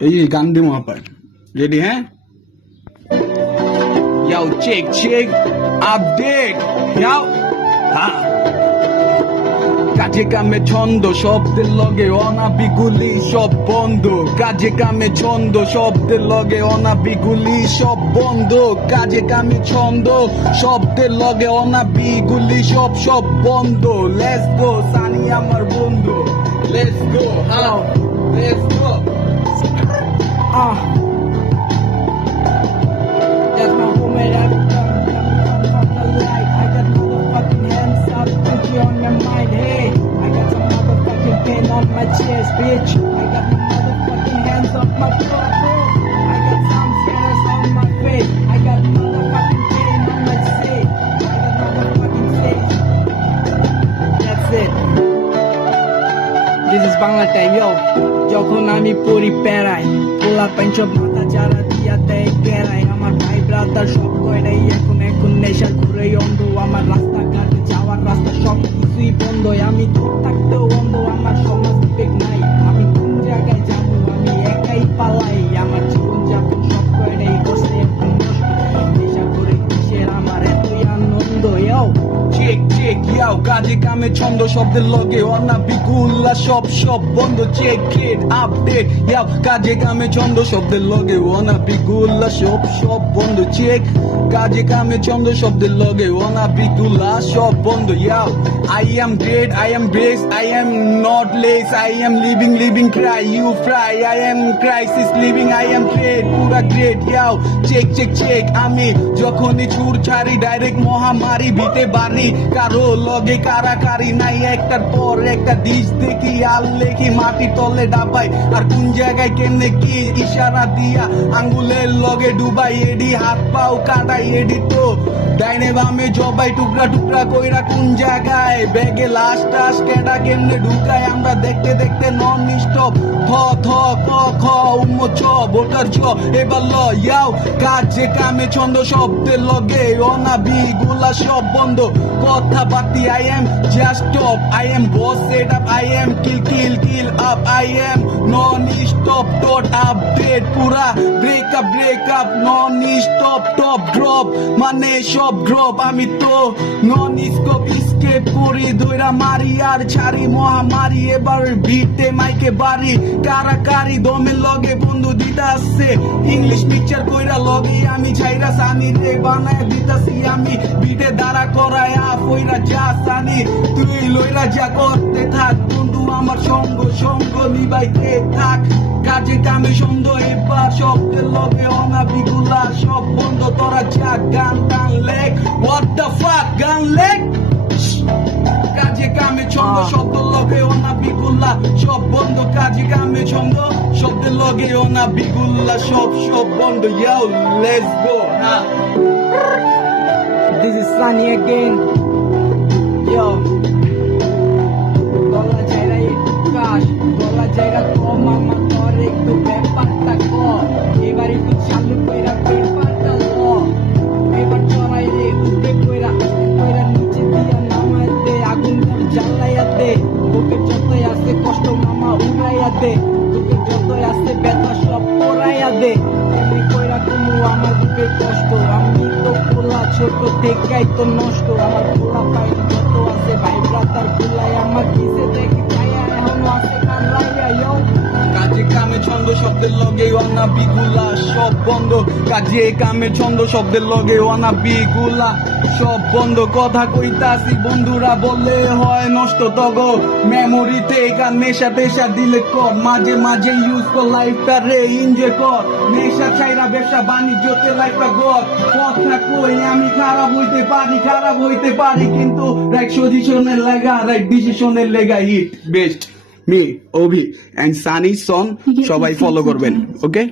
এই গান দিমু আপার রেডি হ্যাঁ Yo, check, update, yo, ha. কাজে কামে ছন্দ শব্দের লগে অনাবিগুলি সব বন্ধ কাজে কামে ছন্দ শব্দের লগে অনাবিগুলি সব বন্ধ কাজে কামে ছন্দ শব্দের লগে অনাবিগুলি সব বন্ধ লেটস গো সানি আমার বন্ধু let's go hello let's go That's my homie, that's the light. I got motherfucking hands up, put you on your mind, hey. I got some motherfucking pain on my chest, bitch. I got my motherfucking hands off my throat, bro. I got some scars on my face. I got motherfucking pain on my face. I got motherfucking face. That's it. This is Bangla time, yo. যখন আমি পড়ি প্যারাই পোলা pine সব মাথা যারা দিয়া দেয় কেরাই আমার ভাই ব্রাদার সব কয়রাই এখন নেশা ঘুরে অন্ধ আমার রাস্তাঘাটে যাওয়ার রাস্তা সব কিছুই বন্ধ আমি দূর থাকতেও অন্ধ আমার সমাজ বিবেক নাই আমি কোন জায়গায় যাবো আমি একাই পালাই আমার জীবন যাপন সব কয়রাই বসে এখন নষ্ট নেশা করে কিসের আমার এতই আনন্দ ইয়াও চেক ইয়াও কাজে কামে ছন্দ শব্দের লগে অনাবিগুলা সব বন্ধ চেক আপডেট ইয়াও কাজে কামে ছন্দ শব্দের লগে অনাবিগুলা সব বন্ধ চেক কাজে কামে ছন্দ শব্দের লগে অনাবিগুলা সব বন্ধ ইয়াও I am great I am blessed I am not less I am living cry you fry I am crisis living I am great পুরা great ইয়াও চেক আমি যখনই চুর ছাড়ি ডাইরেক্ট মহামারী ভিতে বাড়ি কারো লগে কারাকারি নাই একটার পর একটা দিশ দেখি আল লেখি মাটি তলে ডাবাই আর কোন জায়গায় কেমনে কি ইশারা দিয়া আঙ্গুলের লগে ডুবাই এডি হাত পাও কাটাই এডি তো ডাইনে বামে জবাই টুকরা কইরা কোন জায়গায় ব্যাগে লাশ টাস কেডা কেমনে ঢুকায় আমরা দেখতে নন স্টপ থ খ উম্ম ছ বোটার ছ এবার ল ইয়াও কাজে কামে ছন্দ শব্দের লগে অনাবিগুলা সব বন্ধ কথা বাতি I am just stop I am boss set up I am kill up I am non stop dot update পুরা break up non stop top drop মানে সব drop আমি তো non scope escape করি দইরা মারি আর ছাড়ি মহামারী এবার বিটে মাইকে বাড়ি কারাকারি দমে লগে বন্ধু দিতা আসছে ইংলিশ পিকচার কইরা লগে আমি ছাইরা সানি রে বানায় দিতাছি আমি বিটে দাঁড়া করায়া কইরা যা সানি তুই লইরা যা করতে থাক বন্ধু আমার সঙ্গ নিবাইতে থাক কাজে কামে সন্দ এবার শব্দের লগে অনাবিগুলা সব বন্ধ তোরা যা গান লেখ what the fuck গান লেখ কাজে কামে ছন্দ শব্দ লগে অনাবিগুলা সব বন্ধ কাজে কামে ছন্দ শব্দের লগে অনাবিগুলা সব বন্ধ yo let's go This is Sunny again. Yo. গলা জায়গা একটু কাশ গলা জায়গা কম আমার তোর একটু ব্যাপারটা কর এবার একটু চালু কইরা ব্যাপারটা ল এবার চড়াই রে উঠে কইরা নিচে দিয়া নামাই দে আগুন ঘর জ্বালাইয়া দে বুকে যতই আছে কষ্ট মামা উড়াইয়া দে বুকে যতই আছে ব্যথা সব পড়াইয়া দে এমনি কইরা কুমু আমার বুকে কষ্ট আমি তো পোলা ছোট থেকেই তো নষ্ট আমার পোলা পাই যত আছে ভাই ব্রাদার গুলাই আমার কিসে দেখি পাইয়া এখনো আছে কান্দাইয়া ইয়ো কাজে কামে ছন্দ শব্দের লগে অনাবিগুলা সব বন্ধ কাজে কামে ছন্দ শব্দের লগে অনাবিগুলা সব বন্ধ কথা কইতাছি বন্ধুরা বললে হয় নষ্ট তগ মেমোরিতে গান নেশা টেশা দিলে কর মাঝে ইউজ কর লাইফটা রে এনজয় কর নেশা ছাইরা ব্যবসা বাণিজ্যতে লাইফটা গর কথা কই আমি খারাপ হইতে পারি কিন্তু রাইট ডিসিশনের লেগা হিট বেস্ট মি অভি এন্ড সানি সন সবাই ফলো করবেন ওকে